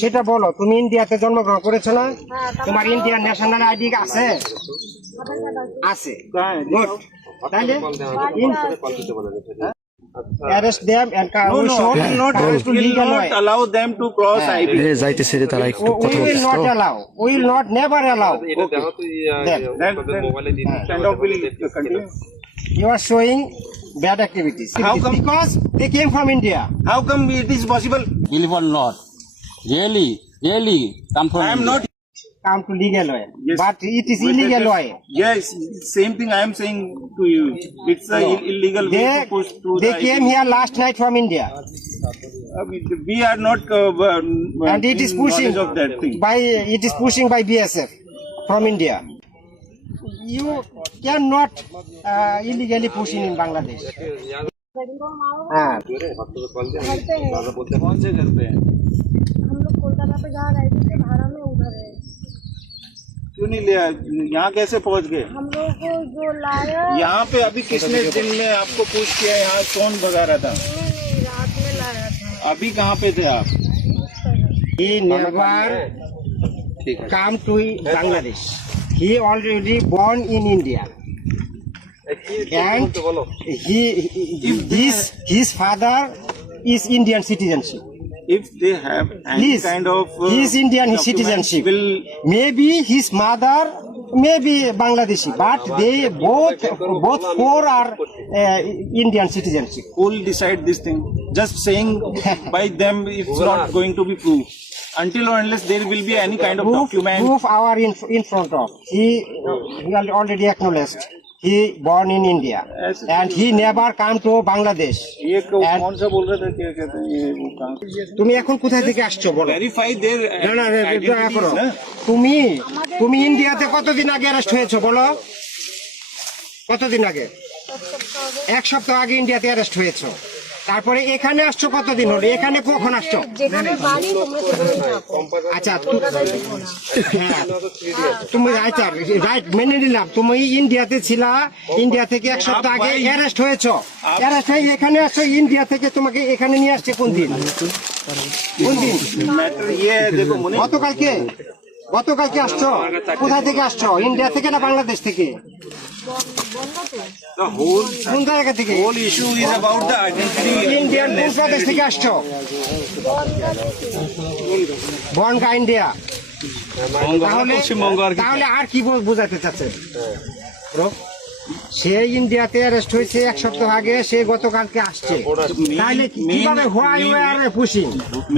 সেটা বলো, তুমি ইন্ডিয়াতে জন্মগ্রহণ করেছো না? তোমার ইন্ডিয়ান ন্যাশনাল আইডি আছে? আছে, গুড। তাহলে arrest them and we should not allow them to cross IP. যাইতেছে রে তারা একটু কথা we will বলতেছে not তো। allow, we will not never allow. Then kind of will continue. You are showing bad activities. How come? Because they came from India. How come it is possible? Believe or not, really come from I am India. not. Come to legal way, Yes. but it is illegal way. Yes, same thing I am saying to you. It's a illegal way to push through They the came IP. here last night from India, We are not and it is in pushing knowledge of that thing. by BSF from India. You cannot illegally push in Bangladesh. हाँ, कौन से करते हैं? हम लोग कोलकाता पे जा रहे थे, भाड़ा में उधर है। क्यों नहीं लिया? यहाँ कैसे पहुँच गए? हम लोग को जो लाया यहाँ पे अभी किसने दिन में आपको पूछ किया? यहाँ कौन भगा रहा था? नहीं, रात में लाया था। अभी कहाँ पे थे आप? he never come to Bangladesh. He already born in India, and his father is Indian citizenship. If they have any Please, kind of he is Indian documents, citizenship. will Maybe his mother may be Bangladeshi, but they both four are Indian citizenship. who will decide this thing? Just saying by them, it's not going to be proved. Until or unless there will be any kind of document. Proof our in front of. He already acknowledged. He born in India, and he never come to Bangladesh. ये And- कौन सा बोल रहे थे? क्या कहते हैं ये वो कहाँ? তুমি এখন কোথায় থেকে আসছো বলো? Verify their না না না, দয়া করো। identities, না? তুমি ইন্ডিয়াতে কতদিন আগে অ্যারেস্ট হয়েছো বলো? কতদিন আগে? এক সপ্তাহ আগে ইন্ডিয়াতে অ্যারেস্ট হয়েছো। তারপরে এখানে আসছো কতদিন হলো? এখানে কখন আসছো? যেখানে বাড়ি তোমরা সেখানে থাকো। আচ্ছা কলকাতায় দেখো না। হ্যাঁ, তুমি আচ্ছা রাইট মেনে নিলাম, তুমি ইন্ডিয়াতে ছিলা, ইন্ডিয়া থেকে এক সপ্তাহ আগে অ্যারেস্ট হয়েছো, অ্যারেস্ট হয়ে এখানে আসছো, ইন্ডিয়া থেকে তোমাকে এখানে নিয়ে আসছে কোন দিন? কোন দিন? मैटर ये है, देखो मुनि, গতকালকে গতকালকে আসছো? কোথা থেকে আসছো? ইন্ডিয়া থেকে না বাংলাদেশ থেকে? the whole কোন জায়গা থেকে? issue is about the identity. Indian কোন প্রদেশ থেকে আসছো? বনগা ইন্ডিয়া। তাহলে আর কি বোঝাতে চাচ্ছে? সে ইন্ডিয়াতে অ্যারেস্ট হয়েছে এক সপ্তাহ আগে, সে গতকালকে আসছে, তাহলে কিভাবে why way are pushing?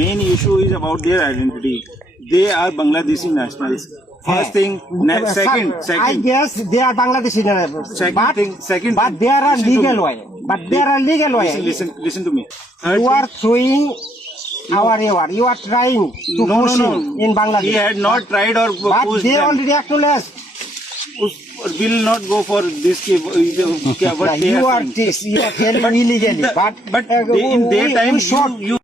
Main issue is about their identity. They are Bangladeshi nationals. First thing, second, I guess they are Bangladeshi, second but thing, there are listen to legal me. way. But there are legal way. Listen to me. You are throwing our hour. You are trying to push him in He Bangladesh. had not tried or But pushed they them. already acknowledged. Will not go for this. What they You are are saying. telling illegally. But in their time, we showed you